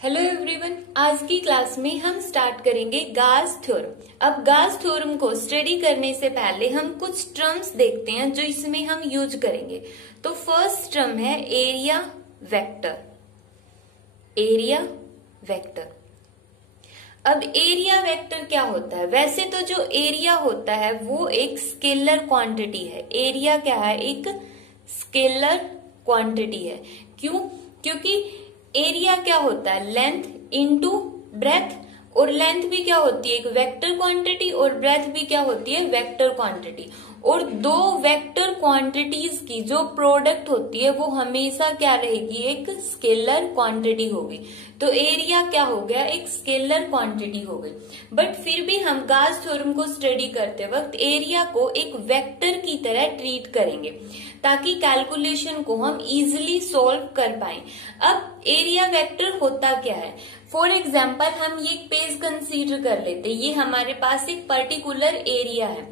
Hello everyone, आज की class में हम स्टार्ट करेंगे गाउस थ्योरम। अब गाउस थ्योरम को स्टडी करने से पहले हम कुछ टर्म्स देखते हैं जो इसमें हम यूज करेंगे। तो फर्स्ट टर्म है एरिया वेक्टर। Area vector. अब एरिया वेक्टर क्या होता है? वैसे तो जो एरिया होता है वो एक स्केलर क्वांटिटी है। एरिया क्या है? एक स्केलर क्वांटिटी है। क्यों? क्योंकि एरिया क्या होता है? लेंथ इनटू ब्रेथ, और लेंथ भी क्या होती है? एक वेक्टर क्वांटिटी, और ब्रेथ भी क्या होती है? Vector quantity. और दो वेक्टर क्वांटिटीज की जो प्रोडक्ट होती है वो हमेशा क्या रहेगी? एक स्केलर क्वांटिटी होगी। तो एरिया क्या हो गया? एक स्केलर क्वांटिटी हो गई। बट फिर भी हम गाउस थ्योरम को स्टडी करते वक्त एरिया को एक वेक्टर की तरह ट्रीट करेंगे ताकि कैलकुलेशन को हम इजिली सॉल्व कर पाए। अब एरिया वेक्टर होता क्या है? फॉर एग्जाम्पल हम ये पेज कंसीडर कर लेते। ये हमारे पास एक पर्टिकुलर एरिया है।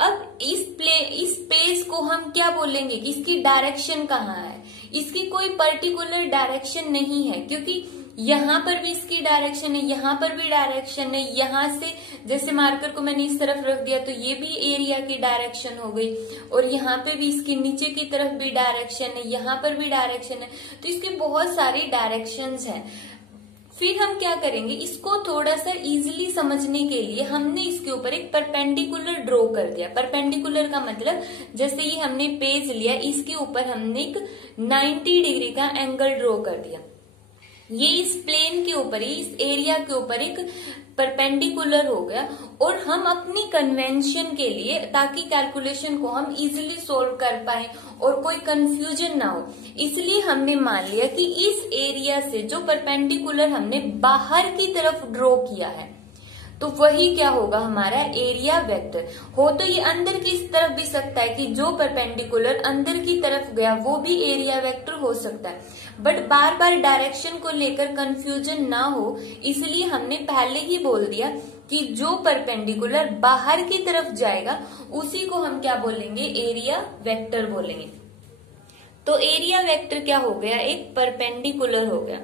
अब इस पेज को हम क्या बोलेंगे कि इसकी डायरेक्शन कहाँ है? इसकी कोई पर्टिकुलर डायरेक्शन नहीं है, क्योंकि यहाँ पर भी इसकी डायरेक्शन है, यहाँ पर भी डायरेक्शन है। यहाँ से जैसे मार्कर को मैंने इस तरफ रख दिया तो ये भी एरिया की डायरेक्शन हो गई, और यहाँ पे भी इसकी नीचे की तरफ भी डायरेक्शन है, यहाँ पर भी डायरेक्शन है। तो इसके बहुत सारी डायरेक्शंस हैं। फिर हम क्या करेंगे? इसको थोड़ा सा इजीली समझने के लिए हमने इसके ऊपर एक परपेंडिकुलर ड्रॉ कर दिया। परपेंडिकुलर का मतलब जैसे ये हमने पेज लिया, इसके ऊपर हमने एक 90 डिग्री का एंगल ड्रॉ कर दिया। ये इस प्लेन के ऊपर, इस एरिया के ऊपर एक परपेंडिकुलर हो गया। और हम अपनी कन्वेंशन के लिए, ताकि कैलकुलेशन को हम इजीली सोल्व कर पाए और कोई कंफ्यूजन ना हो, इसलिए हमने मान लिया कि इस एरिया से जो परपेंडिकुलर हमने बाहर की तरफ ड्रॉ किया है तो वही क्या होगा? हमारा एरिया वेक्टर। हो तो ये अंदर की तरफ भी सकता है कि जो परपेंडिकुलर अंदर की तरफ गया वो भी एरिया वेक्टर हो सकता है। बट बार बार डायरेक्शन को लेकर कंफ्यूजन ना हो, इसलिए हमने पहले ही बोल दिया कि जो परपेंडिकुलर बाहर की तरफ जाएगा उसी को हम क्या बोलेंगे? एरिया वेक्टर बोलेंगे। तो एरिया वेक्टर क्या हो गया? एक परपेंडिकुलर हो गया।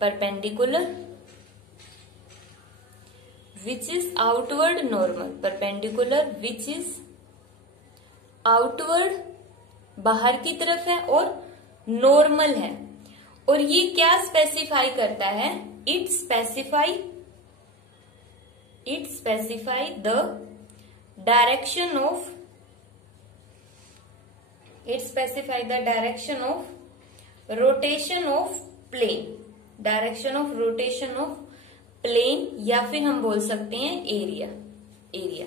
Perpendicular which is outward normal। perpendicular which is outward बाहर की तरफ है और नॉर्मल है। और ये क्या स्पेसिफाई करता है? It specify the direction of rotation of plane. Direction of rotation of plane, या फिर हम बोल सकते हैं एरिया।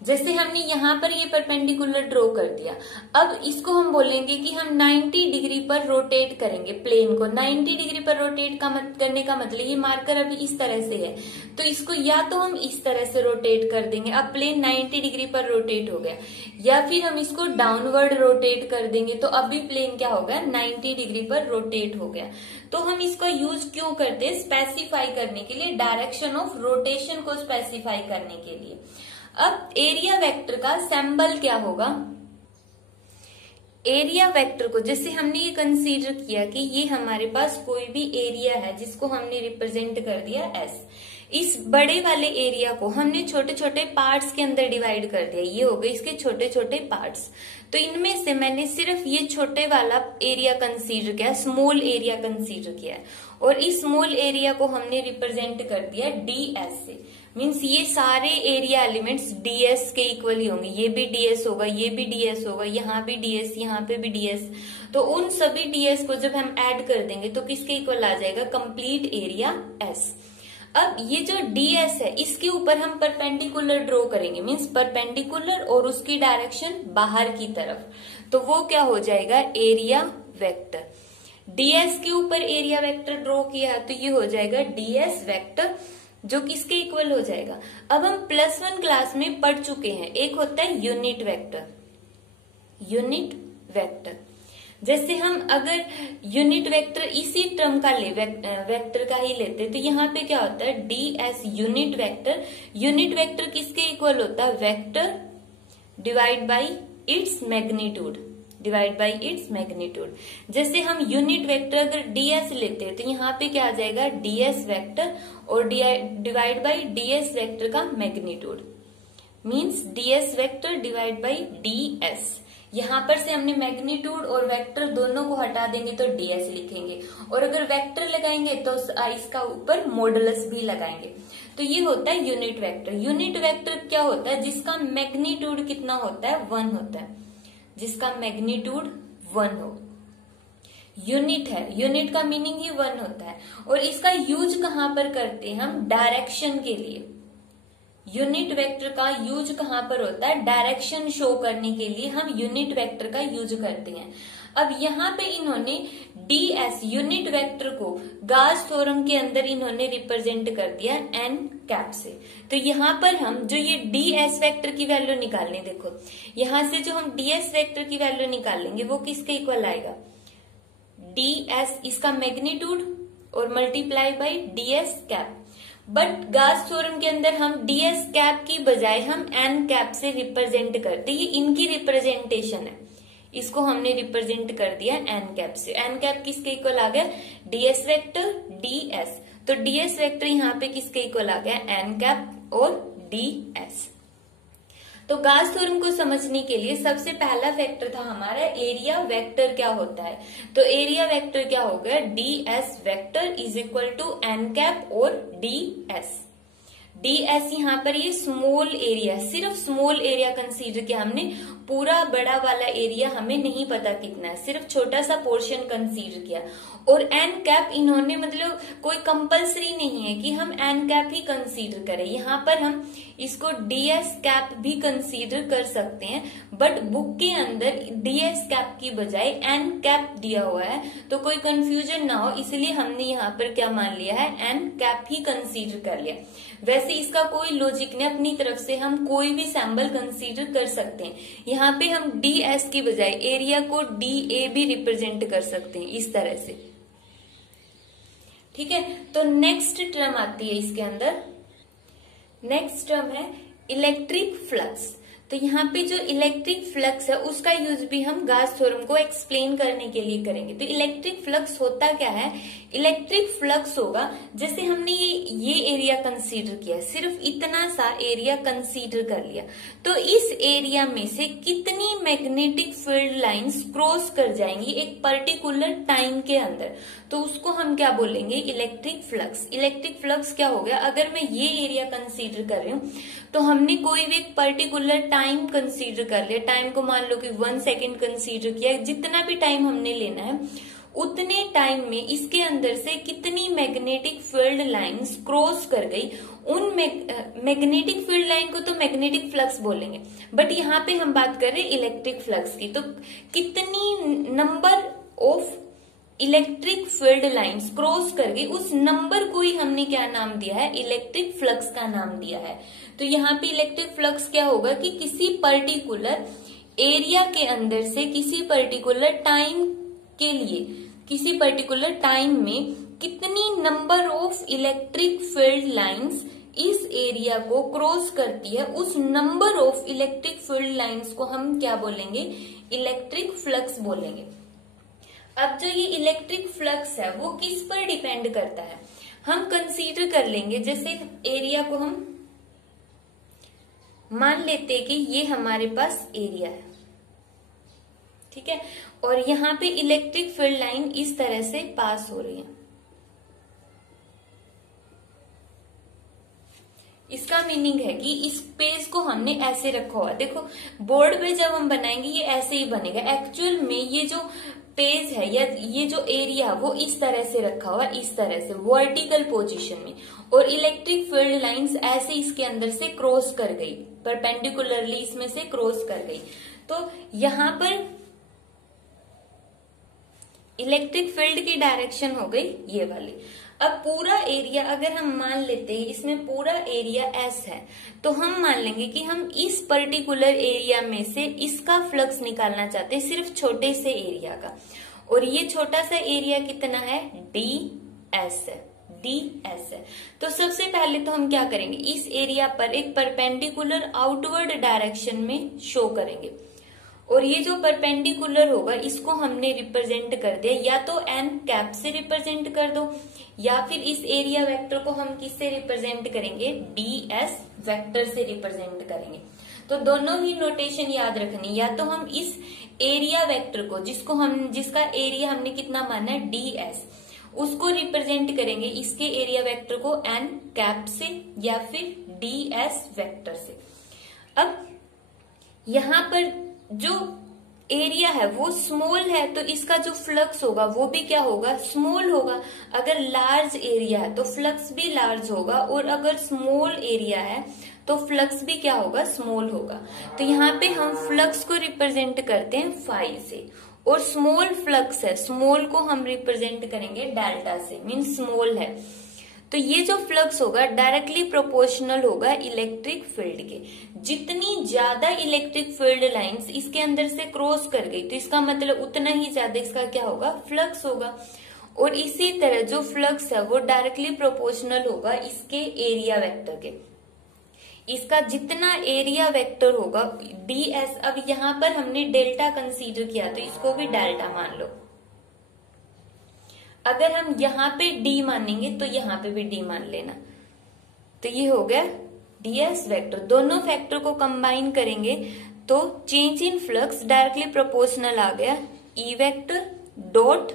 जैसे हमने यहाँ पर ये परपेंडिकुलर ड्रॉ कर दिया, अब इसको हम बोलेंगे कि हम 90 डिग्री पर रोटेट करेंगे प्लेन को। 90 डिग्री पर रोटेट करने का मतलब, ये मार्कर अभी इस तरह से है तो इसको या तो हम इस तरह से रोटेट कर देंगे, अब प्लेन 90 डिग्री पर रोटेट हो गया, या फिर हम इसको डाउनवर्ड रोटेट कर देंगे तो अभी प्लेन क्या हो गया? 90 डिग्री पर रोटेट हो गया। तो हम इसका यूज क्यों करते हैं? स्पेसिफाई करने के लिए, डायरेक्शन ऑफ रोटेशन को स्पेसिफाई करने के लिए। अब एरिया वेक्टर का सिंबल क्या होगा? एरिया वेक्टर को जैसे हमने ये कंसीडर किया कि ये हमारे पास कोई भी एरिया है जिसको हमने रिप्रेजेंट कर दिया एस। इस बड़े वाले एरिया को हमने छोटे छोटे पार्ट्स के अंदर डिवाइड कर दिया। ये हो गए इसके छोटे छोटे पार्ट्स। तो इनमें से मैंने सिर्फ ये छोटे वाला एरिया कंसीडर किया, स्मॉल एरिया कंसीडर किया, और इस स्मॉल एरिया को हमने रिप्रेजेंट कर दिया डीएस से। मीन्स ये सारे एरिया एलिमेंट्स डीएस के इक्वल ही होंगे। ये भी डीएस होगा, ये भी डीएस होगा, यहाँ भी डीएस, यहाँ पे भी डीएस। तो उन सभी डीएस को जब हम ऐड कर देंगे तो किसके इक्वल आ जाएगा? Complete area S. अब ये जो डीएस है इसके ऊपर हम परपेंडिकुलर ड्रॉ करेंगे, मीन्स परपेंडिकुलर और उसकी डायरेक्शन बाहर की तरफ, तो वो क्या हो जाएगा? Area vector. डीएस के ऊपर एरिया वेक्टर ड्रॉ किया तो ये हो जाएगा डीएस वेक्टर, जो किसके इक्वल हो जाएगा? अब हम +1 क्लास में पढ़ चुके हैं, एक होता है यूनिट वेक्टर। यूनिट वेक्टर जैसे हम अगर यूनिट वेक्टर इसी टर्म का वेक्टर का ही लेते तो यहाँ पे क्या होता है? DS unit vector. Unit vector किसके इक्वल होता है? Vector divide by its magnitude. Divide by its magnitude. जैसे हम यूनिट वेक्टर अगर ds लेते हैं तो यहाँ पे क्या आ जाएगा ds वेक्टर और डिवाइड बाई ds वेक्टर का magnitude means ds vector divide by ds। यहाँ पर से हमने मैग्नीट्यूड और वेक्टर दोनों को हटा देंगे तो ds लिखेंगे, और अगर वेक्टर लगाएंगे तो इसका ऊपर मॉडुलस भी लगाएंगे। तो ये होता है यूनिट वेक्टर। यूनिट वेक्टर क्या होता है? जिसका मैग्नीट्यूड कितना होता है? 1 होता है, जिसका मैग्नीट्यूड 1 हो। यूनिट है, यूनिट का मीनिंग ही 1 होता है। और इसका यूज कहाँ पर करते हैं हम? डायरेक्शन के लिए। यूनिट वेक्टर का यूज कहाँ पर होता है? डायरेक्शन शो करने के लिए हम यूनिट वेक्टर का यूज करते हैं। अब यहाँ पे इन्होंने ds यूनिट वेक्टर को गाउस थ्योरम के अंदर इन्होंने रिप्रेजेंट कर दिया n कैप से। तो यहाँ पर हम जो ये ds वेक्टर की वैल्यू निकालने, देखो यहाँ से जो हम ds वेक्टर की वैल्यू निकालेंगे वो किसके इक्वल आएगा? ds इसका मैग्नीट्यूड और multiply by ds cap. But Gauss theorem के अंदर हम ds कैप की बजाय हम n कैप से रिप्रेजेंट करते, ये इनकी रिप्रेजेंटेशन है, इसको हमने रिप्रेजेंट कर दिया n कैप से। n कैप किसके इक्वल आ गया? ds vector ds। तो ds वेक्टर यहाँ पे किसके इक्वल आ गया? n कैप और ds। तो गाउस थ्योरम को समझने के लिए सबसे पहला फैक्टर था हमारा एरिया वेक्टर क्या होता है। तो एरिया वेक्टर क्या हो गया? ds vector is equal to n cap और ds। ds यहाँ पर ये स्मॉल एरिया, सिर्फ स्मॉल एरिया कंसीडर किया हमने, पूरा बड़ा वाला एरिया हमें नहीं पता कितना है, सिर्फ छोटा सा पोर्शन कंसीडर किया। और n कैप इन्होंने मतलब कोई कंपलसरी नहीं है कि हम n कैप ही कंसीडर करें, यहाँ पर हम इसको ds कैप भी कंसीडर कर सकते हैं। बट बुक के अंदर ds कैप की बजाय n कैप दिया हुआ है, तो कोई कंफ्यूजन ना हो इसलिए हमने यहाँ पर क्या मान लिया है? n कैप ही कंसीडर कर लिया। वैसे इसका कोई लॉजिक नहीं, अपनी तरफ से हम कोई भी सैंपल कंसीडर कर सकते हैं। यहाँ पे हम ds की बजाय एरिया को da भी रिप्रेजेंट कर सकते हैं इस तरह से। ठीक है, तो नेक्स्ट टर्म आती है इसके अंदर, नेक्स्ट टर्म है इलेक्ट्रिक फ्लक्स। तो यहाँ पे जो इलेक्ट्रिक फ्लक्स है उसका यूज भी हम गाउस थ्योरम को एक्सप्लेन करने के लिए करेंगे। तो इलेक्ट्रिक फ्लक्स होता क्या है? इलेक्ट्रिक फ्लक्स होगा, जैसे हमने ये एरिया कंसीडर किया, सिर्फ इतना सा एरिया कंसीडर कर लिया, तो इस एरिया में से कितनी मैग्नेटिक फील्ड लाइंस क्रॉस कर जाएंगी एक पर्टिकुलर टाइम के अंदर, तो उसको हम क्या बोलेंगे? Electric flux. इलेक्ट्रिक फ्लक्स क्या हो गया? अगर मैं ये एरिया कंसीडर कर रही हूँ तो हमने कोई भी एक पर्टिकुलर टाइम कंसीडर कर लिया, टाइम को मान लो कि 1 सेकेंड कंसीडर किया, जितना भी टाइम हमने लेना है उतने टाइम में इसके अंदर से कितनी मैग्नेटिक फील्ड लाइंस क्रॉस कर गई, उन मैग्नेटिक फील्ड लाइन को तो मैग्नेटिक फ्लक्स बोलेंगे, बट यहाँ पे हम बात कर रहे हैं इलेक्ट्रिक फ्लक्स की। तो कितनी number of electric field lines cross कर गई, उस नंबर को ही हमने क्या नाम दिया है? इलेक्ट्रिक फ्लक्स का नाम दिया है। तो यहाँ पे इलेक्ट्रिक फ्लक्स क्या होगा कि किसी पर्टिकुलर एरिया के अंदर से किसी पर्टिकुलर टाइम के लिए, किसी पर्टिकुलर टाइम में कितनी number of electric field lines इस एरिया को क्रॉस करती है, उस number of electric field lines को हम क्या बोलेंगे? इलेक्ट्रिक फ्लक्स बोलेंगे। अब जो ये इलेक्ट्रिक फ्लक्स है वो किस पर डिपेंड करता है? हम कंसीडर कर लेंगे, जैसे एरिया को हम मान लेते हैं कि ये हमारे पास एरिया है, ठीक है, और यहाँ पे इलेक्ट्रिक फील्ड लाइन इस तरह से पास हो रही है। इसका मीनिंग है कि इस पेज को हमने ऐसे रखा हुआ, देखो बोर्ड पे जब हम बनाएंगे ये ऐसे ही बनेगा, एक्चुअल में ये जो पेज है या ये जो एरिया वो इस तरह से रखा हुआ, इस तरह से वर्टिकल पोजीशन में, और इलेक्ट्रिक फील्ड लाइंस ऐसे इसके अंदर से क्रॉस कर गई, परपेंडिकुलरली इसमें से क्रॉस कर गई। तो यहाँ पर इलेक्ट्रिक फील्ड की डायरेक्शन हो गई ये वाली। अब पूरा एरिया अगर हम मान लेते हैं इसमें पूरा एरिया S है, तो हम मान लेंगे कि हम इस पर्टिकुलर एरिया में से इसका फ्लक्स निकालना चाहते हैं, सिर्फ छोटे से एरिया का, और ये छोटा सा एरिया कितना है? ds है, ds है। तो सबसे पहले तो हम क्या करेंगे? इस एरिया पर एक परपेंडिकुलर आउटवर्ड डायरेक्शन में शो करेंगे, और ये जो परपेंडिकुलर होगा इसको हमने रिप्रेजेंट कर दिया, या तो एन कैप से रिप्रेजेंट कर दो, या फिर इस एरिया वेक्टर को हम किससे रिप्रेजेंट करेंगे, ds वेक्टर से रिप्रेजेंट करेंगे। तो दोनों ही नोटेशन याद रखनी, या तो हम इस एरिया वेक्टर को जिसका एरिया हमने कितना माना है ds, उसको रिप्रेजेंट करेंगे इसके एरिया वेक्टर को एन कैप से या फिर ds वेक्टर से। अब यहाँ पर जो एरिया है वो स्मॉल है, तो इसका जो फ्लक्स होगा वो भी क्या होगा, स्मॉल होगा। अगर लार्ज एरिया है तो फ्लक्स भी लार्ज होगा, और अगर स्मॉल एरिया है तो फ्लक्स भी क्या होगा, स्मॉल होगा। तो यहाँ पे हम फ्लक्स को रिप्रेजेंट करते हैं फाई से, और स्मॉल फ्लक्स है, स्मॉल को हम रिप्रेजेंट करेंगे डेल्टा से, मीन स्मॉल है। तो ये जो फ्लक्स होगा डायरेक्टली प्रोपोर्शनल होगा इलेक्ट्रिक फील्ड के। जितनी ज्यादा इलेक्ट्रिक फील्ड लाइंस इसके अंदर से क्रॉस कर गई तो इसका मतलब उतना ही ज्यादा इसका क्या होगा, फ्लक्स होगा। और इसी तरह जो फ्लक्स है वो डायरेक्टली प्रोपोर्शनल होगा इसके एरिया वेक्टर के। इसका जितना एरिया वेक्टर होगा ds, अब यहाँ पर हमने डेल्टा कंसीडर किया तो इसको भी डेल्टा मान लो। अगर हम यहाँ पे d मानेंगे तो यहाँ पे भी d मान लेना। तो ये हो गया ds वेक्टर। दोनों फैक्टर को कंबाइन करेंगे तो change in flux directly proportional आ गया E vector dot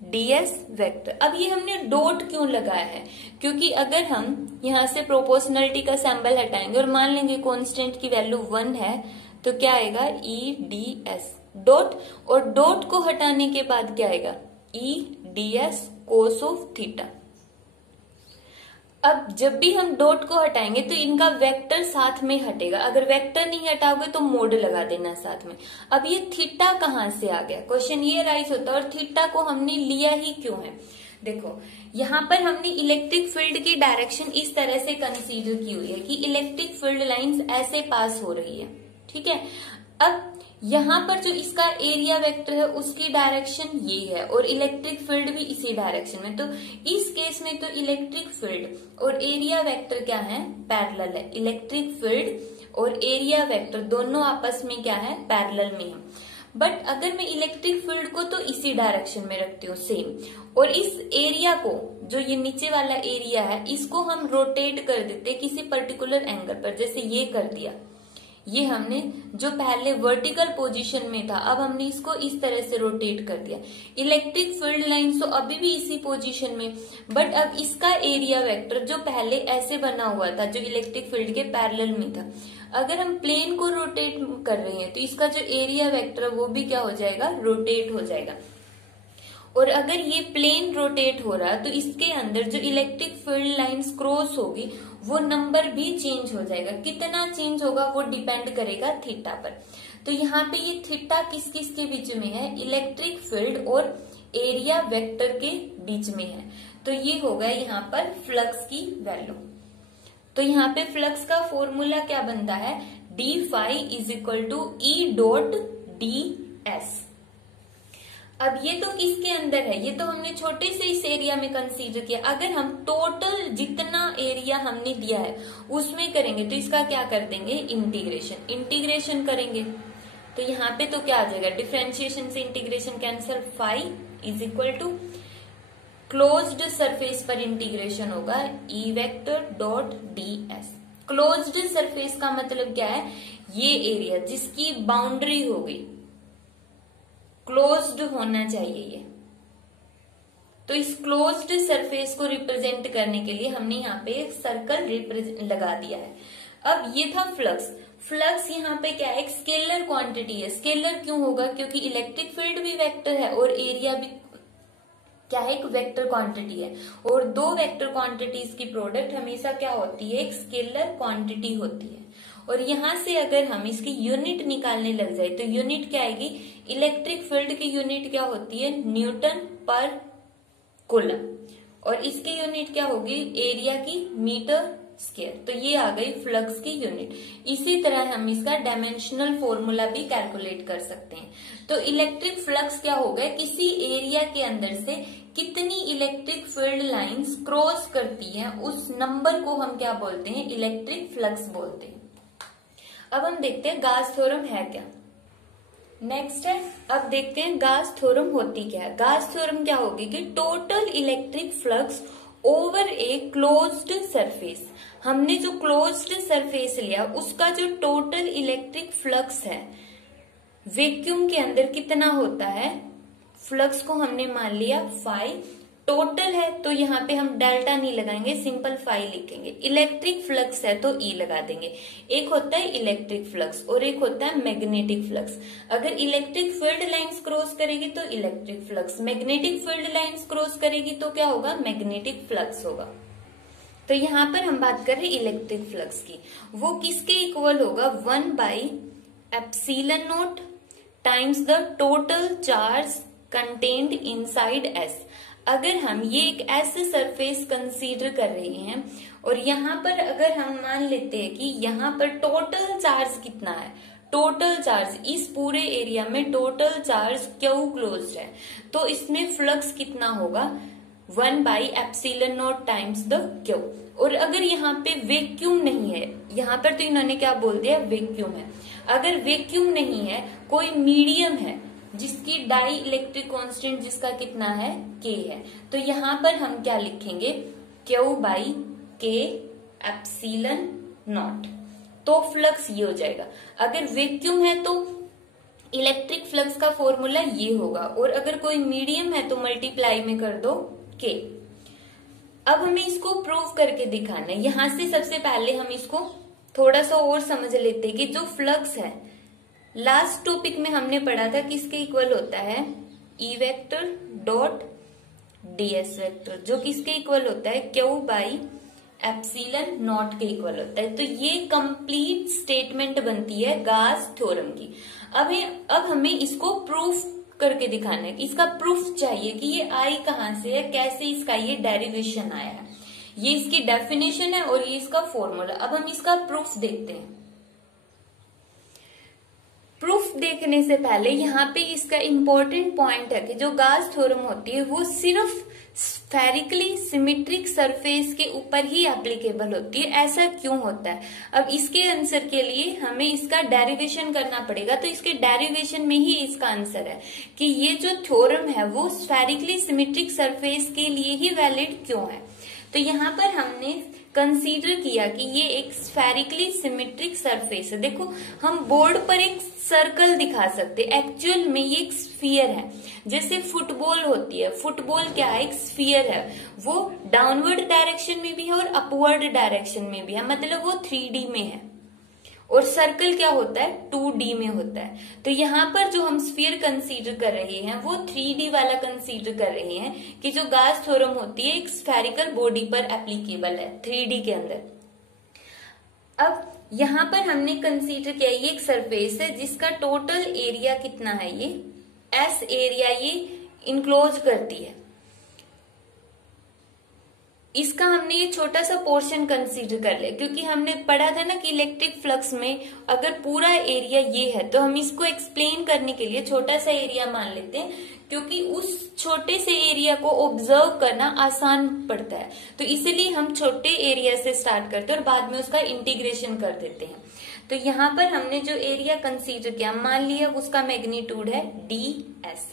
ds vector. अब ये हमने डॉट क्यों लगाया है, क्योंकि अगर हम यहाँ से प्रोपोर्शनलिटी का सिंबल हटाएंगे और मान लेंगे कांस्टेंट की वैल्यू 1 है तो क्या आएगा EDS डॉट, और डॉट को हटाने के बाद क्या आएगा EDS कोस ऑफ थीटा। अब जब भी हम डॉट को हटाएंगे तो इनका वेक्टर साथ में हटेगा, अगर वेक्टर नहीं हटाओगे तो मोड लगा देना साथ में। अब ये थीटा कहाँ से आ गया, क्वेश्चन ये राइज होता है। और थीटा को हमने लिया ही क्यों है, देखो यहाँ पर हमने इलेक्ट्रिक फील्ड की डायरेक्शन इस तरह से कंसीडर की हुई है कि इलेक्ट्रिक फील्ड लाइंस ऐसे पास हो रही है, ठीक है। अब यहाँ पर जो इसका एरिया वेक्टर है उसकी डायरेक्शन ये है, और इलेक्ट्रिक फील्ड भी इसी डायरेक्शन में। तो इस केस में तो इलेक्ट्रिक फील्ड और एरिया वेक्टर क्या है, पैरेलल है। इलेक्ट्रिक फील्ड और एरिया वेक्टर दोनों आपस में क्या है, पैरेलल में है। बट अगर मैं इलेक्ट्रिक फील्ड को तो इसी डायरेक्शन में रखती हूँ सेम, और इस एरिया को जो ये नीचे वाला एरिया है इसको हम रोटेट कर देते किसी पर्टिकुलर एंगल पर, जैसे ये कर दिया। ये हमने जो पहले वर्टिकल पोजीशन में था अब हमने इसको इस तरह से रोटेट कर दिया। इलेक्ट्रिक फील्ड लाइन तो अभी भी इसी पोजीशन में, बट अब इसका एरिया वेक्टर जो पहले ऐसे बना हुआ था जो इलेक्ट्रिक फील्ड के पैरेलल में था, अगर हम प्लेन को रोटेट कर रहे हैं तो इसका जो एरिया वेक्टर है वो भी क्या हो जाएगा, रोटेट हो जाएगा। और अगर ये प्लेन रोटेट हो रहा तो इसके अंदर जो इलेक्ट्रिक फील्ड लाइंस क्रॉस होगी वो नंबर भी चेंज हो जाएगा। कितना चेंज होगा वो डिपेंड करेगा थीटा पर। तो यहाँ पे ये थीटा किस किस के बीच में है, इलेक्ट्रिक फील्ड और एरिया वेक्टर के बीच में है। तो ये होगा यहाँ पर फ्लक्स की वैल्यू। तो यहाँ पे फ्लक्स का फॉर्मूला क्या बनता है, D phi is equal to E dot D S. अब ये तो किसके अंदर है, ये तो हमने छोटे से इस एरिया में कंसीडर किया। अगर हम टोटल जितना एरिया हमने दिया है उसमें करेंगे तो इसका क्या कर देंगे, इंटीग्रेशन करेंगे। तो यहाँ पे तो क्या आ जाएगा, डिफरेंशिएशन से integration cancel, phi is equal to closed surface पर इंटीग्रेशन होगा E vector dot D S. Closed surface का मतलब क्या है, ये एरिया जिसकी बाउंड्री हो गई, क्लोज्ड होना चाहिए ये। तो इस क्लोज्ड सरफेस को रिप्रेजेंट करने के लिए हमने यहाँ पे एक सर्कल लगा दिया है। अब ये था फ्लक्स। फ्लक्स यहाँ पे क्या है, एक स्केलर क्वांटिटी है। स्केलर क्यों होगा, क्योंकि इलेक्ट्रिक फील्ड भी वेक्टर है और एरिया भी क्या है, एक वेक्टर क्वांटिटी है। और दो वेक्टर क्वांटिटीज की प्रोडक्ट हमेशा क्या होती है, एक स्केलर क्वांटिटी होती है। और यहां से अगर हम इसकी यूनिट निकालने लग जाए तो यूनिट क्या आएगी, इलेक्ट्रिक फील्ड की यूनिट क्या होती है, न्यूटन पर कूलम, और इसकी यूनिट क्या होगी, एरिया की मीटर स्क्वायर। तो ये आ गई फ्लक्स की यूनिट। इसी तरह हम इसका डायमेंशनल फॉर्मूला भी कैलकुलेट कर सकते हैं। तो इलेक्ट्रिक फ्लक्स क्या होगा, किसी एरिया के अंदर से कितनी इलेक्ट्रिक फील्ड लाइंस क्रॉस करती हैं उस नंबर को हम क्या बोलते हैं, इलेक्ट्रिक फ्लक्स बोलते हैं। अब हम देखते हैं गाउस थ्योरम है क्या। नेक्स्ट है, अब देखते हैं गास थ्योरम होती क्या है। गास थ्योरम क्या होगी कि total electric flux over a closed surface. हमने जो क्लोज्ड सरफेस लिया उसका जो टोटल इलेक्ट्रिक फ्लक्स है वैक्यूम के अंदर कितना होता है, फ्लक्स को हमने मान लिया फाई टोटल है, तो यहाँ पे हम डेल्टा नहीं लगाएंगे, सिंपल फाई लिखेंगे। इलेक्ट्रिक फ्लक्स है तो ई लगा देंगे। एक होता है इलेक्ट्रिक फ्लक्स और एक होता है मैग्नेटिक फ्लक्स। अगर इलेक्ट्रिक फील्ड लाइंस क्रॉस करेगी तो electric flux, magnetic field lines cross करेगी तो क्या होगा, मैग्नेटिक फ्लक्स होगा। तो यहाँ पर हम बात कर रहे हैं इलेक्ट्रिक फ्लक्स की, वो किसके इक्वल होगा, 1/ε0 times the total charge contained inside S. अगर हम ये एक ऐसे सरफेस कंसीडर कर रहे हैं और यहाँ पर अगर हम मान लेते हैं कि यहाँ पर टोटल चार्ज कितना है, टोटल चार्ज इस पूरे एरिया में टोटल चार्ज क्यू क्लोज्ड है, तो इसमें फ्लक्स कितना होगा, 1/ε0 टाइम्स द क्यू। और अगर यहाँ पे वैक्यूम नहीं है, यहाँ पर तो इन्होंने क्या बोल दिया, वैक्यूम है। अगर वैक्यूम नहीं है, कोई मीडियम है जिसकी डाई इलेक्ट्रिक कांस्टेंट जिसका कितना है, के है, तो यहाँ पर हम क्या लिखेंगे, Q/K/ε0, तो फ्लक्स ये हो जाएगा। अगर वैक्यूम है तो इलेक्ट्रिक फ्लक्स का फॉर्मूला ये होगा, और अगर कोई मीडियम है तो मल्टीप्लाई में कर दो K। अब हमें इसको प्रूव करके दिखाना है। यहां से सबसे पहले हम इसको थोड़ा सा और समझ लेते हैं कि जो फ्लक्स है लास्ट टॉपिक में हमने पढ़ा था किसके इक्वल होता है, E vector dot ds vector, जो किसके इक्वल होता है, Q/ε0 के इक्वल होता है। तो ये कंप्लीट स्टेटमेंट बनती है गास थ्योरम की। अब हमें इसको प्रूफ करके दिखाना है, इसका प्रूफ चाहिए कि ये आई कहां से है, कैसे इसका ये डेरिवेशन आया है, ये इसकी डेफिनेशन है और ये इसका फॉर्मूला। अब हम इसका प्रूफ देखते हैं। प्रूफ देखने से पहले यहाँ पे इसका इम्पोर्टेंट पॉइंट है कि जो गास थ्योरम होती है वो सिर्फ स्फेरिकली सिमेट्रिक सरफेस के ऊपर ही एप्लीकेबल होती है। ऐसा क्यों होता है, अब इसके आंसर के लिए हमें इसका डेरिवेशन करना पड़ेगा। तो इसके डेरिवेशन में ही इसका आंसर है कि ये जो थ्योरम है वो स्फेरिकली सिमेट्रिक सरफेस के लिए ही वैलिड क्यों है। तो यहाँ पर हमने कंसीडर किया कि ये एक स्फेरिकली सिमेट्रिक सरफेस है। देखो हम बोर्ड पर एक सर्कल दिखा सकते, एक्चुअल में ये एक स्फीयर है। जैसे फुटबॉल होती है, फुटबॉल क्या है, एक स्फीयर है, वो डाउनवर्ड डायरेक्शन में भी है और अपवर्ड डायरेक्शन में भी है, मतलब वो 3D में है। और सर्कल क्या होता है, 2D में होता है। तो यहाँ पर जो हम स्फीयर कंसीडर कर रहे हैं वो 3D वाला कंसीडर कर रहे हैं कि जो गास थ्योरम होती है एक स्फेरिकल बॉडी पर एप्लीकेबल है 3D के अंदर। अब यहाँ पर हमने कंसीडर किया ये एक सरफेस है जिसका टोटल एरिया कितना है, ये एस एरिया ये इनक्लोज करती है। इसका हमने ये छोटा सा पोर्शन कंसीडर कर लिया क्योंकि हमने पढ़ा था ना कि इलेक्ट्रिक फ्लक्स में अगर पूरा एरिया ये है तो हम इसको एक्सप्लेन करने के लिए छोटा सा एरिया मान लेते हैं, क्योंकि उस छोटे से एरिया को ऑब्जर्व करना आसान पड़ता है। तो इसीलिए हम छोटे एरिया से स्टार्ट करते हैं और बाद में उसका इंटीग्रेशन कर देते हैं। तो यहाँ पर हमने जो एरिया कंसीडर किया मान लिया उसका मैग्नीट्यूड है ds।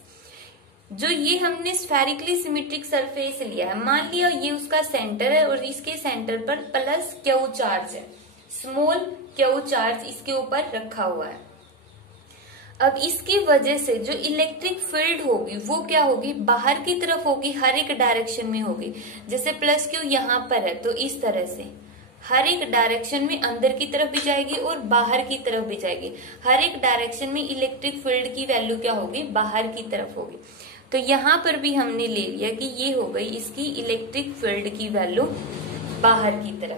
जो ये हमने स्फेरिकली सिमेट्रिक सरफेस लिया है, मान लिया ये उसका सेंटर है और इसके सेंटर पर प्लस क्यू चार्ज है, स्मॉल क्यू चार्ज इसके ऊपर रखा हुआ है। अब इसकी वजह से जो इलेक्ट्रिक फील्ड होगी वो क्या होगी, बाहर की तरफ होगी, हर एक डायरेक्शन में होगी। जैसे प्लस क्यू यहाँ पर है तो इस तरह से हर एक डायरेक्शन में अंदर की तरफ भी जाएगी और बाहर की तरफ भी जाएगी। हर एक डायरेक्शन में इलेक्ट्रिक फील्ड की वैल्यू क्या होगी, बाहर की तरफ होगी। तो यहाँ पर भी हमने ले लिया कि ये हो गई इसकी इलेक्ट्रिक फील्ड की वैल्यू बाहर की तरफ।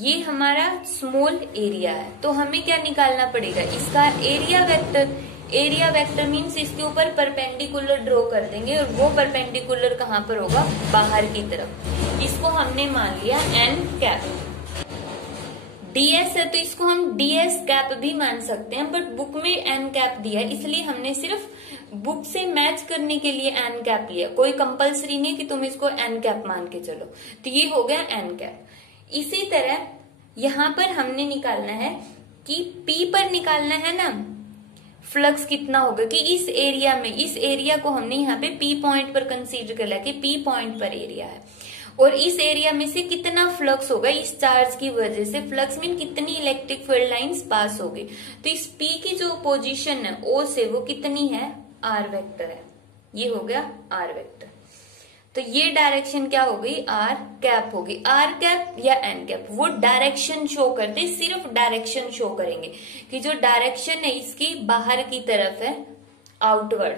ये हमारा स्मॉल एरिया है, तो हमें क्या निकालना पड़ेगा, इसका area vector. Area vector means इसके ऊपर परपेंडिकुलर ड्रॉ कर देंगे और वो परपेंडिकुलर कहाँ पर होगा, बाहर की तरफ। इसको हमने मान लिया एन कैप। ds है तो इसको हम ds कैप भी मान सकते हैं, बट बुक में एन कैप दिया इसलिए हमने सिर्फ बुक से मैच करने के लिए एन कैप लिया। कोई कंपलसरी नहीं कि तुम इसको एन कैप मान के चलो। तो ये हो गया एन कैप। इसी तरह यहाँ पर हमने निकालना है कि P पर निकालना है ना, फ्लक्स कितना होगा कि इस एरिया में, इस एरिया को हमने यहाँ पे पी पॉइंट पर कंसीडर कर लिया कि पी पॉइंट पर एरिया है, और इस एरिया में से कितना फ्लक्स होगा इस चार्ज की वजह से, फ्लक्स मीन कितनी इलेक्ट्रिक फील्ड लाइंस पास होगी। तो इस पी की जो पोजीशन है ओ से वो कितनी है, आर वेक्टर है, ये हो गया आर वेक्टर। तो ये डायरेक्शन क्या हो गई, आर कैप होगी। आर कैप या एन कैप वो डायरेक्शन शो करते, सिर्फ डायरेक्शन शो करेंगे कि जो डायरेक्शन है इसकी बाहर की तरफ है, आउटवर्ड।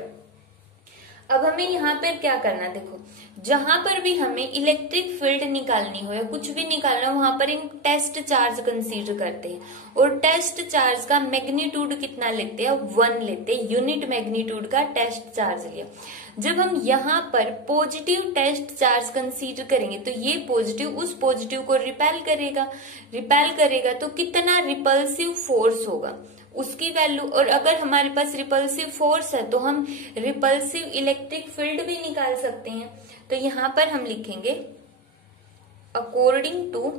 अब हमें यहाँ पर क्या करना, देखो जहां पर भी हमें इलेक्ट्रिक फील्ड निकालनी हो या कुछ भी निकालना हो वहां पर इन टेस्ट चार्ज कंसीडर करते हैं, और टेस्ट चार्ज का मैग्नीट्यूड कितना लेते हैं, 1 लेते हैं, यूनिट मैग्नीट्यूड का टेस्ट चार्ज लिया। जब हम यहाँ पर पॉजिटिव टेस्ट चार्ज कंसीडर करेंगे तो ये पॉजिटिव उस पॉजिटिव को रिपेल करेगा तो कितना रिपल्सिव फोर्स होगा उसकी वैल्यू, और अगर हमारे पास रिपल्सिव फोर्स है तो हम रिपल्सिव इलेक्ट्रिक फील्ड भी निकाल सकते हैं। तो यहां पर हम लिखेंगे according to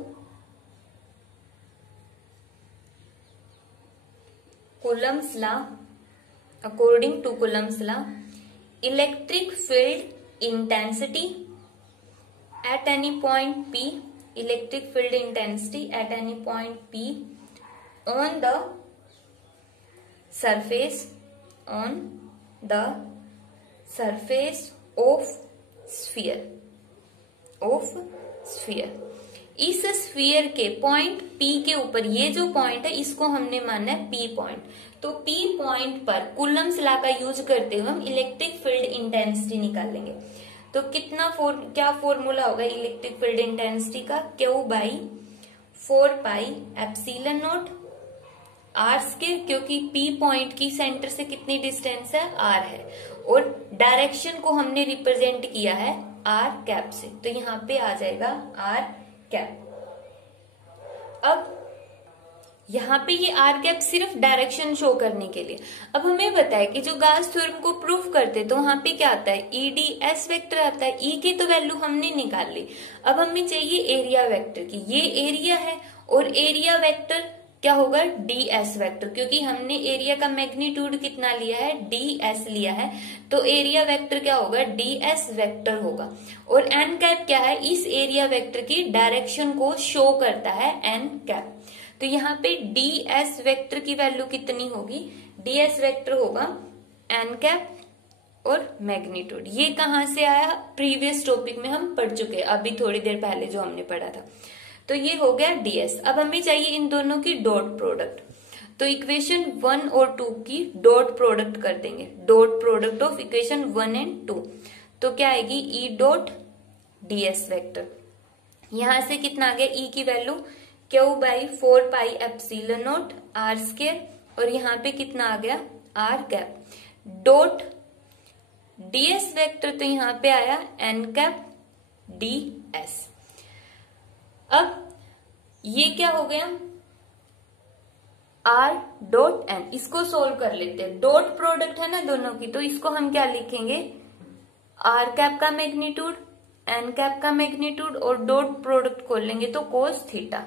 Coulomb's law, electric field intensity at any point P, electric field intensity at any point P on the surface of sphere, इस स्फीयर के पॉइंट P के ऊपर, ये जो पॉइंट है इसको हमने माना है P पॉइंट, तो P पॉइंट पर कूलम्स लॉ का यूज करते हुए हम इलेक्ट्रिक फील्ड इंटेंसिटी निकालेंगे। तो क्या फॉर्मूला होगा इलेक्ट्रिक फील्ड इंटेंसिटी का, Q by 4 pi epsilon naught R square, क्योंकि P पॉइंट की सेंटर से कितनी डिस्टेंस है, R है, और डायरेक्शन को हमने रिप्रेजेंट किया है R कैप से, तो यहाँ पे आ जाएगा R कैप। अब यहाँ पे ये R कैप सिर्फ डायरेक्शन शो करने के लिए। अब हमें बताया कि जो गाउस थ्योरम को प्रूफ करते तो वहां पे क्या आता है, EDS वेक्टर आता है, E की तो वैल्यू हमने निकाल ली। अब हमें चाहिए एरिया वेक्टर की, ये एरिया है, और एरिया वेक्टर क्या होगा, ds वेक्टर, क्योंकि हमने एरिया का मैग्नीट्यूड कितना लिया है, ds लिया है, तो एरिया वेक्टर क्या होगा, ds वेक्टर होगा। और n कैप क्या है, इस एरिया वेक्टर की डायरेक्शन को शो करता है n कैप। तो यहाँ पे ds वेक्टर की वैल्यू कितनी होगी, ds वेक्टर होगा n कैप और मैग्नीट्यूड। ये कहाँ से आया, प्रीवियस टॉपिक में हम पढ़ चुके, अभी थोड़ी देर पहले जो हमने पढ़ा था। तो ये हो गया ds। अब हमें चाहिए इन दोनों की डॉट प्रोडक्ट, तो इक्वेशन 1 और 2 की डॉट प्रोडक्ट कर देंगे, dot product of equation 1 and 2। तो क्या आएगी, E डॉट ds वेक्टर, यहां से कितना आ गया, E की value Q by 4 pi epsilon naught R square, और यहाँ पे कितना आ गया, R cap, dot ds vector, तो यहाँ पे आया n कैप ds। अब ये क्या हो गया, R डॉट n, इसको सोल्व कर लेते हैं, डॉट प्रोडक्ट है ना दोनों की, तो इसको हम क्या लिखेंगे, R कैप का मैग्नीट्यूड, n कैप का मैग्नीट्यूड, और डॉट प्रोडक्ट खोल लेंगे तो कोस थीटा।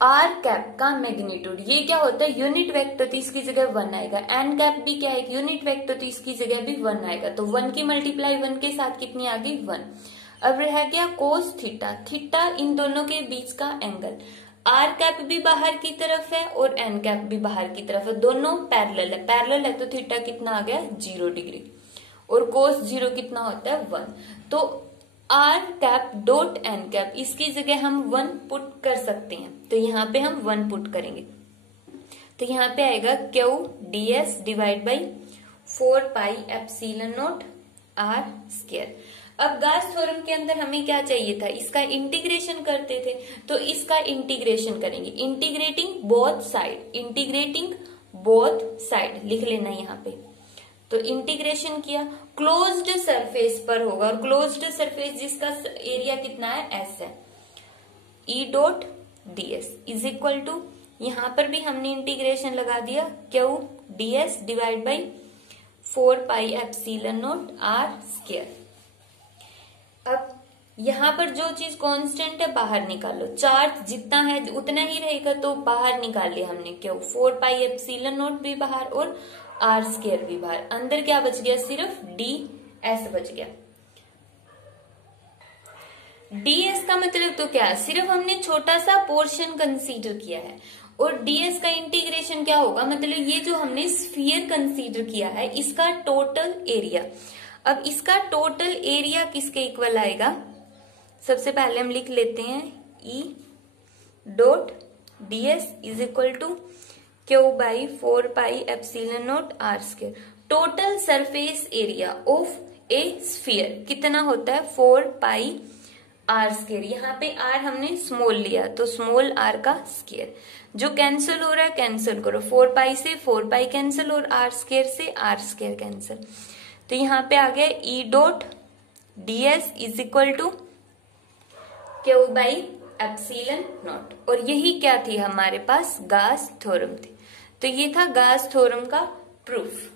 R कैप का मैग्नीट्यूड ये क्या होता है, यूनिट वेक्टर, तो इसकी जगह 1 आएगा, n कैप भी क्या है, यूनिट वेक्टर, तो इसकी जगह भी 1 आएगा, तो 1 की मल्टीप्लाई 1 के साथ कितनी आ गई, 1। अब रह गया कोस थीटा, थीटा इन दोनों के बीच का एंगल, आर कैप भी बाहर की तरफ है और एन कैप भी बाहर की तरफ है, दोनों पैरेलल है, तो थीटा कितना आ गया, 0 डिग्री, और कोस 0 कितना होता है, 1। तो R cap dot N cap, इसकी जगह हम 1 पुट कर सकते हैं, तो यहाँ पे हम 1 पुट करेंगे, तो यहाँ पे आएगा Q ds divide by 4 pi epsilon naught R square. अब गाउस थ्योरम के अंदर हमें क्या चाहिए था, इसका इंटीग्रेशन करते थे, तो इसका इंटीग्रेशन करेंगे, इंटीग्रेटिंग बोथ साइड लिख लेना यहाँ पे। तो इंटीग्रेशन किया, क्लोज्ड सरफेस पर होगा, और क्लोज्ड सरफेस जिसका एरिया कितना है, S है, E dot ds is equal to, यहाँ पर भी हमने इंटीग्रेशन लगा दिया, Q ds divide by 4 pi epsilon naught R square. अब यहाँ पर जो चीज कांस्टेंट है बाहर निकालो, चार्ज जितना है उतना ही रहेगा, तो बाहर निकाल लिया हमने, क्यों 4 पाई एप्सिलॉन नॉट भी बाहर और आर स्क्वायर भी बाहर, अंदर क्या बच गया, सिर्फ डी एस बच गया। ds का मतलब तो क्या है, सिर्फ हमने छोटा सा पोर्शन कंसीडर किया है, और ds का इंटीग्रेशन क्या होगा, मतलब ये जो हमने स्फीयर कंसीडर किया है इसका टोटल एरिया। अब इसका टोटल एरिया किसके इक्वल आएगा, सबसे पहले हम लिख लेते हैं E dot ds is equal to Q by 4 pi epsilon naught R square. Total surface area of a sphere कितना होता है, 4 पाई आर स्क्वायर। यहाँ पे आर हमने स्मॉल लिया तो स्मॉल आर का स्क्वायर, जो कैंसिल हो रहा है कैंसिल करो, 4 पाई से 4 पाई कैंसिल और आर स्क्वायर से आर स्क्वायर कैंसिल। तो यहाँ पे आ गया E dot ds is equal to Q by epsilon naught, और यही क्या थी हमारे पास, गास थ्योरम थी। तो ये था गास थ्योरम का प्रूफ।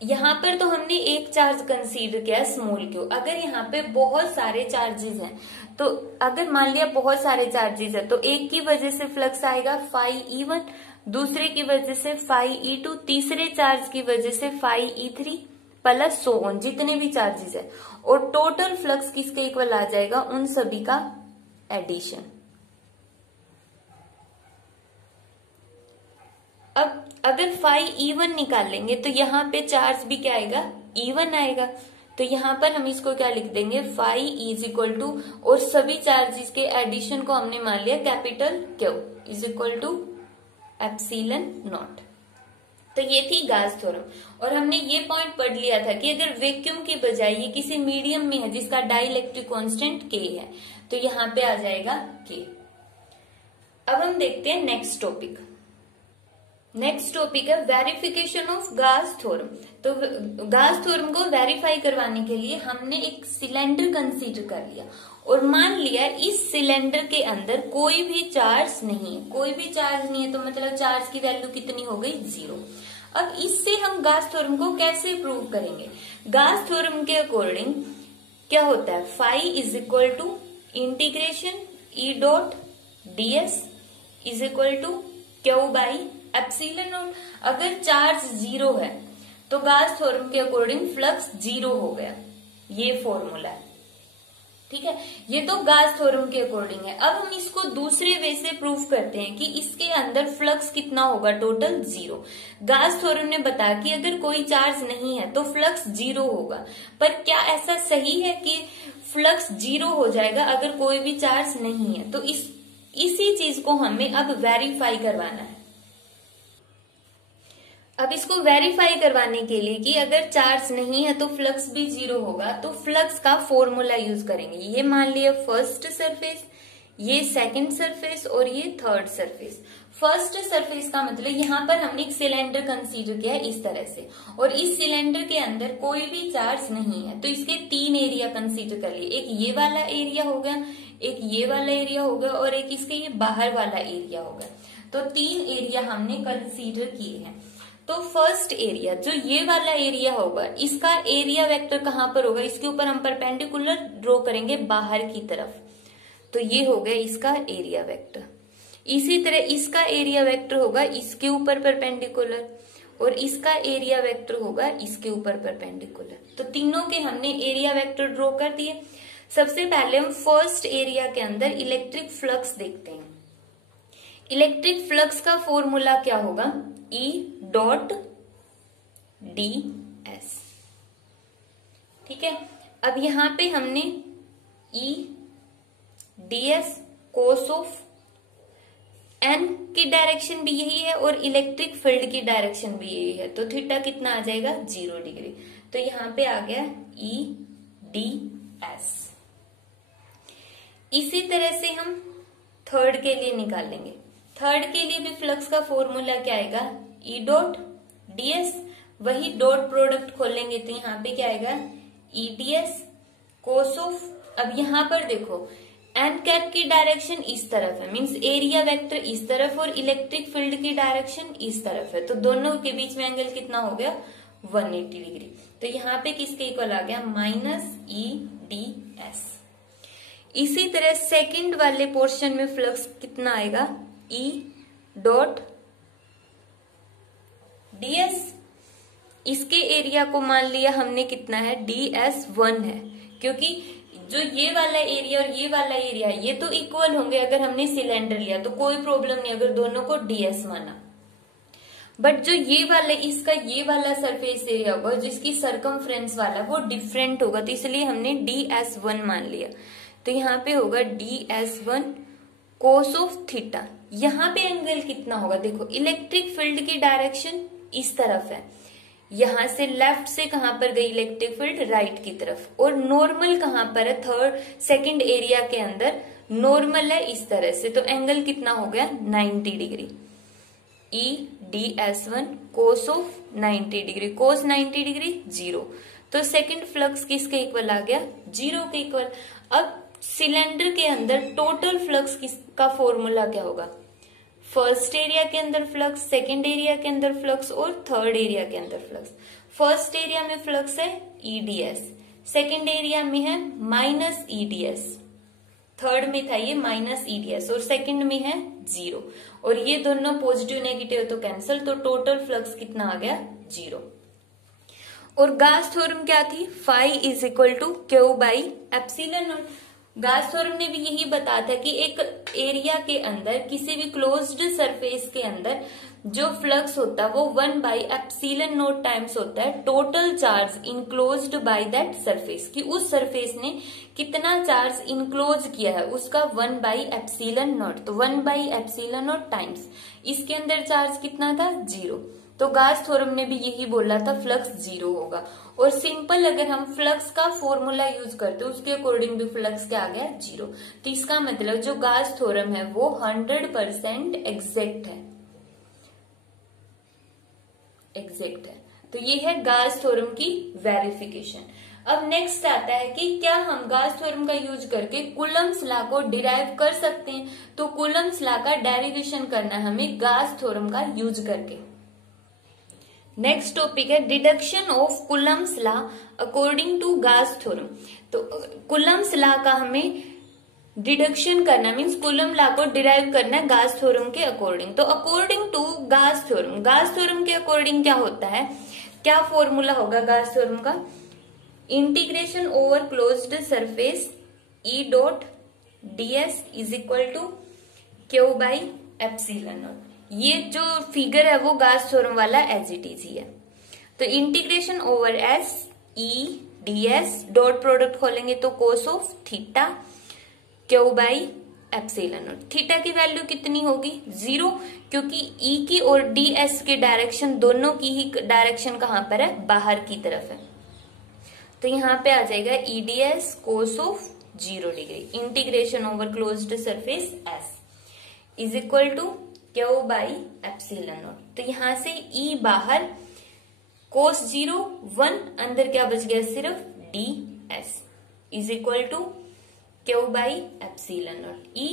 यहाँ पर तो हमने एक चार्ज कंसीडर किया स्मॉल क्यू। अगर यहाँ पे बहुत सारे चार्जेस हैं, तो अगर मान लिया बहुत सारे चार्जेस है, तो एक की वजह से फ्लक्स आएगा फाई E1, दूसरे की वजह से फाई E2, तीसरे चार्ज की वजह से phi E3 plus so on, जितने भी चार्जेस है, और टोटल फ्लक्स किसके इक्वल आ जाएगा, उन सभी का एडिशन। अब अगर फाई E1 निकाल लेंगे तो यहाँ पे चार्ज भी क्या आएगा, E1 आएगा। तो यहाँ पर हम इसको क्या लिख देंगे, फाई इज इक्वल टू, और सभी चार्जेस के एडिशन को हमने मान लिया capital Q is equal to epsilon naught. तो ये थी गास थ्योरम, और हमने ये पॉइंट पढ़ लिया था कि अगर वैक्यूम की बजाय ये किसी मीडियम में है जिसका डाइलेक्ट्रिक कांस्टेंट K है, तो यहाँ पे आ जाएगा K। अब हम देखते हैं नेक्स्ट टॉपिक। नेक्स्ट टॉपिक है वेरिफिकेशन ऑफ गास थ्योरम। तो गास थ्योरम को वेरीफाई करवाने के लिए हमने एक सिलेंडर कंसीडर कर लिया, और मान लिया इस सिलेंडर के अंदर कोई भी चार्ज नहीं है, कोई भी चार्ज नहीं है, तो मतलब चार्ज की वैल्यू कितनी हो गई, 0। अब इससे हम गास थ्योरम को कैसे प्रूव करेंगे, गास थ्योरम के अकॉर्डिंग क्या होता है, phi is equal to integration E dot ds is equal to Q by epsilon naught. अगर चार्ज 0 है तो गास थ्योरम के अकॉर्डिंग फ्लक्स 0 हो गया, ये फॉर्मूला है, ठीक है। ये तो गास थ्योरम के अकॉर्डिंग है। अब हम इसको दूसरे वे से प्रूव करते हैं कि इसके अंदर फ्लक्स कितना होगा, टोटल 0। गास थ्योरम ने बताया कि अगर कोई चार्ज नहीं है तो फ्लक्स 0 होगा, पर क्या ऐसा सही है कि फ्लक्स 0 हो जाएगा अगर कोई भी चार्ज नहीं है? तो इसी चीज को हमें अब वेरीफाई करवाना है। अब इसको वेरीफाई करवाने के लिए कि अगर चार्ज नहीं है तो फ्लक्स भी 0 होगा, तो फ्लक्स का फॉर्मूला यूज करेंगे। ये मान लिया फर्स्ट सरफेस, ये सेकंड सरफेस और ये थर्ड सरफेस। फर्स्ट सरफेस का मतलब यहाँ पर हमने एक सिलेंडर कंसीडर किया है इस तरह से, और इस सिलेंडर के अंदर कोई भी चार्ज नहीं है, तो इसके 3 एरिया कंसीडर कर लिए। एक ये वाला एरिया हो गया, एक ये वाला एरिया हो गया, और एक इसके ये बाहर वाला एरिया हो गया। तो 3 एरिया हमने कंसीडर किए हैं। तो फर्स्ट एरिया जो ये वाला एरिया होगा, इसका एरिया वेक्टर कहाँ पर होगा, इसके ऊपर हम परपेंडिकुलर ड्रॉ करेंगे बाहर की तरफ, तो ये हो गया इसका एरिया वेक्टर। इसी तरह इसका एरिया वेक्टर होगा इसके ऊपर परपेंडिकुलर, और इसका एरिया वेक्टर होगा इसके ऊपर परपेंडिकुलर। तो तीनों के हमने एरिया वेक्टर ड्रॉ कर दिए। सबसे पहले हम फर्स्ट एरिया के अंदर इलेक्ट्रिक फ्लक्स देखते हैं। इलेक्ट्रिक फ्लक्स का फॉर्मूला क्या होगा, E डॉट ds, ठीक है। अब यहां पे हमने E ds cos of n की डायरेक्शन भी यही है और इलेक्ट्रिक फील्ड की डायरेक्शन भी यही है, तो थीटा कितना आ जाएगा, 0 डिग्री। तो यहां पे आ गया E ds। इसी तरह से हम थर्ड के लिए निकालेंगे। थर्ड के लिए भी फ्लक्स का फॉर्मूला क्या आएगा, E डॉट ds, वही डॉट प्रोडक्ट खोलेंगे तो यहाँ पे क्या आएगा, E ds कोस ऑफ, अब यहाँ पर देखो एन कैप की डायरेक्शन इस तरफ है, मींस एरिया वेक्टर इस तरफ और इलेक्ट्रिक फील्ड की डायरेक्शन इस तरफ है, तो दोनों के बीच में एंगल कितना हो गया, 180 डिग्री। तो यहाँ पे किसके इक्वल आ गया, माइनस E ds। इसी तरह सेकंड वाले पोर्शन में फ्लक्स कितना आएगा, E डॉट ds इसके एरिया को मान लिया हमने कितना है, DS1 है, क्योंकि जो ये वाला एरिया और ये वाला एरिया है ये तो इक्वल होंगे अगर हमने सिलेंडर लिया, तो कोई प्रॉब्लम नहीं अगर दोनों को DS माना। बट जो ये वाला इसका ये वाला सरफेस एरिया होगा जिसकी सरकमफ्रेंस वाला वो डिफरेंट होगा, तो इसलिए हमने DS1 मान लिया। तो यहाँ पे होगा DS1 कोस ऑफ थीटा। यहाँ पे एंगल कितना होगा, देखो इलेक्ट्रिक फील्ड की डायरेक्शन इस तरफ है, यहां से लेफ्ट से कहां पर गई इलेक्ट्रिक फील्ड, राइट की तरफ, और नॉर्मल कहां पर है, सेकंड एरिया के अंदर नॉर्मल है इस तरह से, तो एंगल कितना हो गया 90 degree. EDS1 cos of 90 degree, cos 90 degree 0, तो सेकंड फ्लक्स किसके इक्वल आ गया, 0 के इक्वल। अब सिलेंडर के अंदर टोटल फ्लक्स किसका फॉर्मूला क्या होगा, फर्स्ट एरिया के अंदर फ्लक्स, सेकंड एरिया के अंदर फ्लक्स और थर्ड एरिया के अंदर फ्लक्स। फर्स्ट एरिया में फ्लक्स है EDS, सेकंड एरिया में है -EDS, थर्ड में था ये -EDS और सेकंड में है 0, और ये दोनों पॉजिटिव नेगेटिव तो कैंसिल, तो टोटल फ्लक्स कितना आ गया 0। और गाउस थ्योरम क्या थी, phi is equal to Q by epsilon naught. Gauss theorem ने भी यही बताया था कि एक एरिया के अंदर किसी भी क्लोज्ड सरफेस के अंदर जो फ्लक्स होता है वो 1 बाई एप्सिलॉन नॉट टाइम्स होता है total charge enclosed by that surface, कि उस सरफेस ने कितना चार्ज इनक्लोज किया है उसका 1 बाई एप्सिलॉन नॉट, तो 1 बाई एप्सिलॉन नॉट टाइम्स इसके अंदर चार्ज कितना था 0। तो गाउस थ्योरम ने भी यही बोला था फ्लक्स 0 होगा। और सिंपल अगर हम फ्लक्स का फॉर्मूला यूज करते उसके अकॉर्डिंग भी फ्लक्स क्या आ गया 0। तो इसका मतलब जो गाउस थ्योरम है वो 100% एग्जैक्ट है, एग्जैक्ट है। तो ये है गाउस थ्योरम की वेरिफिकेशन। अब नेक्स्ट आता है कि क्या हम गाउस थ्योरम का यूज करके कूलम्ब्स लॉ को डिराइव कर सकते हैं। तो कूलम्ब्स लॉ का डेरिवेशन करना है हमें गाउस थ्योरम का यूज करके। नेक्स्ट टॉपिक है deduction of Coulomb's law according to Gauss theorem. तो कूलम्ब्स लॉ का हमें डिडक्शन करना मीन्स कूलम्ब लॉ को डिराइव करना है गाउस थ्योरम के अकॉर्डिंग। तो according to Gauss theorem, Gauss theorem के अकॉर्डिंग क्या होता है, क्या फॉर्मूला होगा गाउस थ्योरम का, integration over closed surface E dot ds is equal to Q by epsilon not. ये जो फिगर है वो गाउस थ्योरम वाला एज इट इज ही है। तो integration over S E ds dot product खोलेंगे तो कोस of theta Q by epsilon not. Theta की वैल्यू कितनी होगी 0, क्योंकि E की और ds की डायरेक्शन दोनों की ही डायरेक्शन कहां पर है, बाहर की तरफ है। तो यहाँ पे आ जाएगा EDS cos of 0 degree integration over closed surface S is equal to Q by epsilon naught. तो यहां से E बाहर, कोस 0 1, अंदर क्या बच गया सिर्फ ds is equal to Q by epsilon naught. E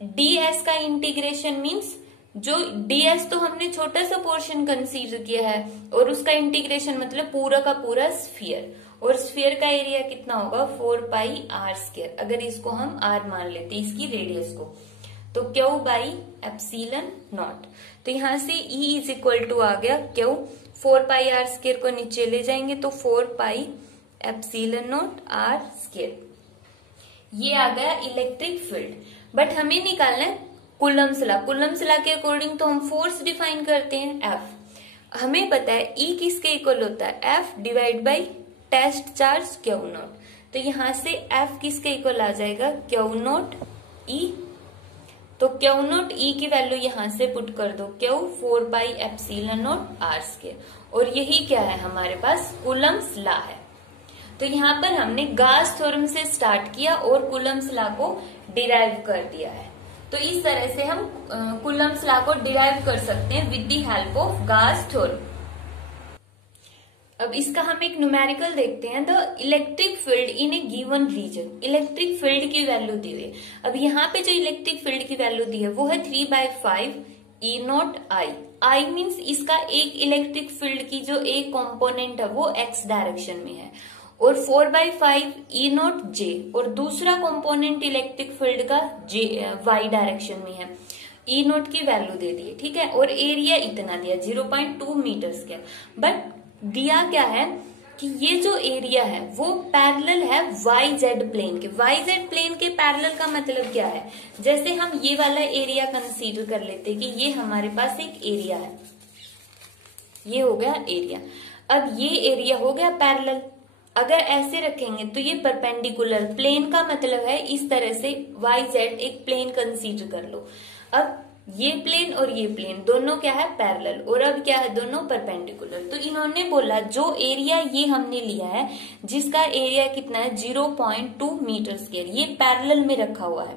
ds का इंटीग्रेशन मीन्स जो ds तो हमने छोटा सा पोर्शन कंसीडर किया है और उसका इंटीग्रेशन मतलब पूरा का पूरा स्फीयर, और स्फीयर का एरिया कितना होगा 4 पाई r²। अगर इसको हम r मान लेते इसकी रेडियस को, तो Q बाई एप्सिलॉन नॉट। तो यहां से E इज इक्वल टू आ गया Q, 4 पाई r² को नीचे ले जाएंगे तो 4 पाई एप्सिलॉन नॉट r²। ये आ गया इलेक्ट्रिक फील्ड। बट हमें निकालना है कूलम्ब्स लॉ। कूलम्ब्स लॉ के अकॉर्डिंग तो हम फोर्स डिफाइन करते हैं F। हमें पता है E किसके इक्वल होता है, F divide by test charge Q naught. तो यहां से F किसके इक्वल आ जाएगा Q नॉट E। तो Q नॉट E की वैल्यू यहां से पुट कर दो Q 4 pi epsilon not r², और यही क्या है हमारे पास कूलम्ब्स लॉ है। तो यहाँ पर हमने गाउस थ्योरम से स्टार्ट किया और कूलम्ब्स लॉ को डिराइव कर दिया है। तो इस तरह से हम कूलम्ब्स लॉ को डिराइव कर सकते हैं with the help of Gauss theorem. अब इसका हम एक न्यूमेरिकल देखते हैं, the electric field in a given region. Electric field की वैल्यू दी हुई। अब यहाँ पे जो इलेक्ट्रिक फील्ड की वैल्यू दी है वो है 3/5 E naught I। I means इसका एक इलेक्ट्रिक फील्ड की जो एक कॉम्पोनेंट है वो x डायरेक्शन में है, और 4/5 E नॉट J, और दूसरा कंपोनेंट इलेक्ट्रिक फील्ड का y डायरेक्शन में है। ई नोट की वैल्यू दे दी है, ठीक है, और एरिया इतना दिया 0.2 मीटर स्क्वायर। बट दिया क्या है कि ये जो एरिया है वो पैरेलल है वाई जेड प्लेन के। वाई जेड प्लेन के पैरेलल का मतलब क्या है, जैसे हम ये वाला एरिया कंसीडर कर लेते कि ये हमारे पास एक एरिया है, ये हो गया एरिया। अब ये एरिया हो गया पैरेलल, अगर ऐसे रखेंगे तो ये परपेंडिकुलर, प्लेन का मतलब है इस तरह से वाई जेड एक प्लेन कंसीडर कर लो। अब ये प्लेन और ये प्लेन दोनों क्या है पैरेलल, और अब क्या है दोनों परपेंडिकुलर। तो इन्होंने बोला जो एरिया ये हमने लिया है जिसका एरिया कितना है 0.2 मीटर स्क्वायर, ये पैरेलल में रखा हुआ है।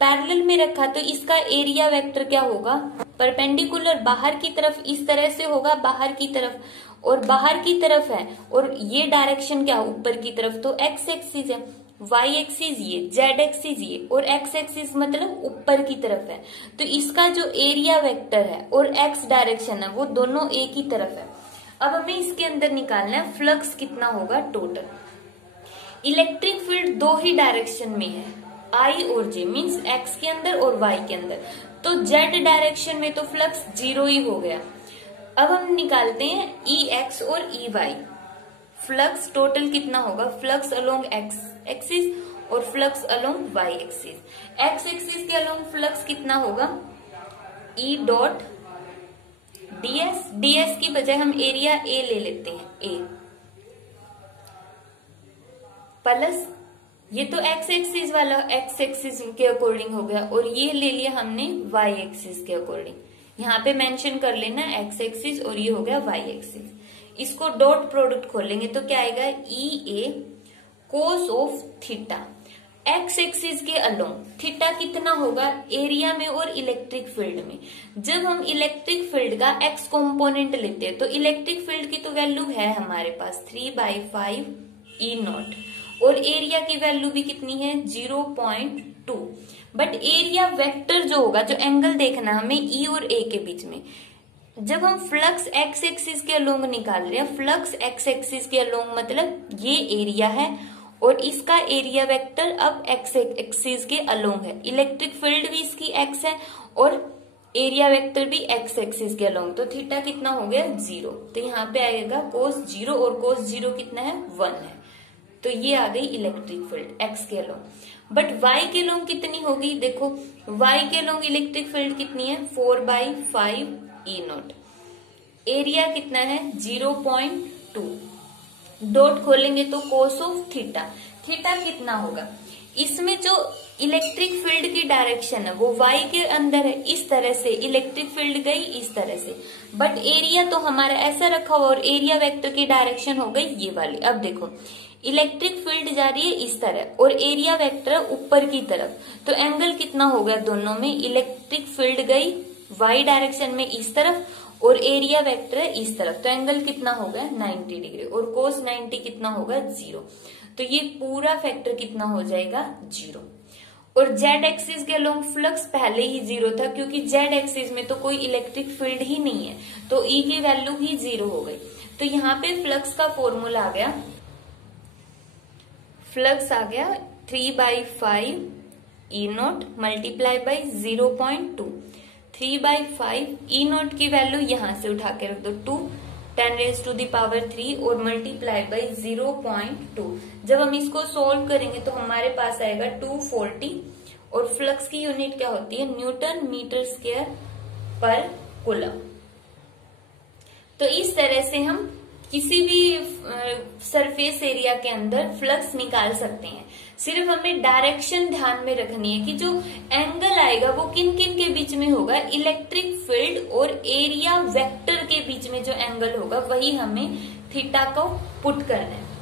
पैरेलल में रखा तो इसका एरिया वेक्टर क्या होगा, परपेंडिकुलर बाहर की तरफ इस तरह से होगा, बाहर की तरफ, और बाहर की तरफ है और ये डायरेक्शन क्या ऊपर की तरफ, तो एक्स एक्सिस है, वाई एक्सिस ये, जेड एक्सिस ये, और एक्स एक्सिस मतलब ऊपर की तरफ है। तो इसका जो एरिया वेक्टर है और एक्स डायरेक्शन है वो दोनों एक ही तरफ है। अब हमें इसके अंदर निकालना है फ्लक्स कितना होगा टोटल। इलेक्ट्रिक फील्ड दो ही डायरेक्शन में है, आई और जे, मीन्स एक्स के अंदर और वाई के अंदर। तो जेड डायरेक्शन में तो फ्लक्स 0 ही हो गया। अब हम निकालते हैं ई एक्स और ई वाई। फ्लक्स टोटल कितना होगा, फ्लक्स अलोंग एक्स एक्सिस और flux along Y axis. X axis के अलोंग फ्लक्स कितना होगा, ई डॉट डीएस, डीएस की बजाय हम एरिया ए ले लेते हैं, ए प्लस ये तो एक्स एक्सिस वाला एक्स एक्सिस के अकॉर्डिंग हो गया, और ये ले लिया हमने वाई एक्सिस के अकॉर्डिंग। यहाँ पे मेंशन कर लेना एक्स एक्सिस और ये हो गया वाई एक्सिस। इसको डॉट प्रोडक्ट खोलेंगे तो क्या आएगा, E A cos of theta. X axis के अलोंग थीटा कितना होगा एरिया में और इलेक्ट्रिक फील्ड में। जब हम इलेक्ट्रिक फील्ड का एक्स कंपोनेंट लेते हैं तो इलेक्ट्रिक फील्ड की तो वैल्यू है हमारे पास 3/5 ई नॉट, और एरिया की वैल्यू भी कितनी है 0.2। बट एरिया वेक्टर जो होगा, जो एंगल देखना हमें ई और ए के बीच में, जब हम फ्लक्स एक्स एक्सिस के अलोंग निकाल रहे हैं, फ्लक्स एक्स एक्सिस के अलोंग मतलब ये एरिया है और इसका एरिया वेक्टर अब एक्स एक्सिस के अलोंग है। इलेक्ट्रिक फील्ड भी इसकी एक्स है और एरिया वेक्टर भी एक्स एक्सिस के अलोंग, तो थीटा कितना हो गया 0। तो यहाँ पे आएगा कोस 0, और कोस 0 कितना है 1 है। तो ये आ गई इलेक्ट्रिक फील्ड एक्स के अलोंग। बट वाई के अलोंग कितनी होगी, देखो वाई के अलोंग इलेक्ट्रिक फील्ड कितनी है 4/5 ई नॉट। एरिया कितना है 0.2। डॉट खोलेंगे तो कोस ऑफ थीटा, थीटा कितना होगा, इसमें जो इलेक्ट्रिक फील्ड की डायरेक्शन है वो वाई के अंदर है, इस तरह से इलेक्ट्रिक फील्ड गई इस तरह से। बट एरिया तो हमारा ऐसा रखा हुआ और एरिया वेक्टर की डायरेक्शन हो गई ये वाली। अब देखो इलेक्ट्रिक फील्ड जा रही है इस तरह और एरिया वेक्टर ऊपर की तरफ, तो एंगल कितना हो गया दोनों में, इलेक्ट्रिक फील्ड गई वाई डायरेक्शन में इस तरफ और एरिया वेक्टर है इस तरफ, तो एंगल कितना हो गया 90 डिग्री, और कोस 90 कितना होगा 0। तो ये पूरा फैक्टर कितना हो जाएगा 0। और जेड एक्सिस के अलोंग फ्लक्स पहले ही 0 था, क्योंकि जेड एक्सिस में तो कोई इलेक्ट्रिक फील्ड ही नहीं है, तो ई की वैल्यू ही 0 हो गई। तो यहाँ पे फ्लक्स का फॉर्मूला आ गया, फ्लक्स आ गया 3/5 E naught multiply by 0.2। 3/5 E naught की वैल्यू यहां से उठा के रख दो 2 10⁻³ और मल्टीप्लाई बाई 0.2। जब हम इसको सोल्व करेंगे तो हमारे पास आएगा 240, और फ्लक्स की यूनिट क्या होती है न्यूटन मीटर स्क्वायर पर कूलम। तो इस तरह से हम किसी भी सरफेस एरिया के अंदर फ्लक्स निकाल सकते हैं। सिर्फ हमें डायरेक्शन ध्यान में रखनी है कि जो एंगल आएगा वो किन किन के बीच में होगा, इलेक्ट्रिक फील्ड और एरिया वेक्टर के बीच में जो एंगल होगा वही हमें थीटा को पुट करना है।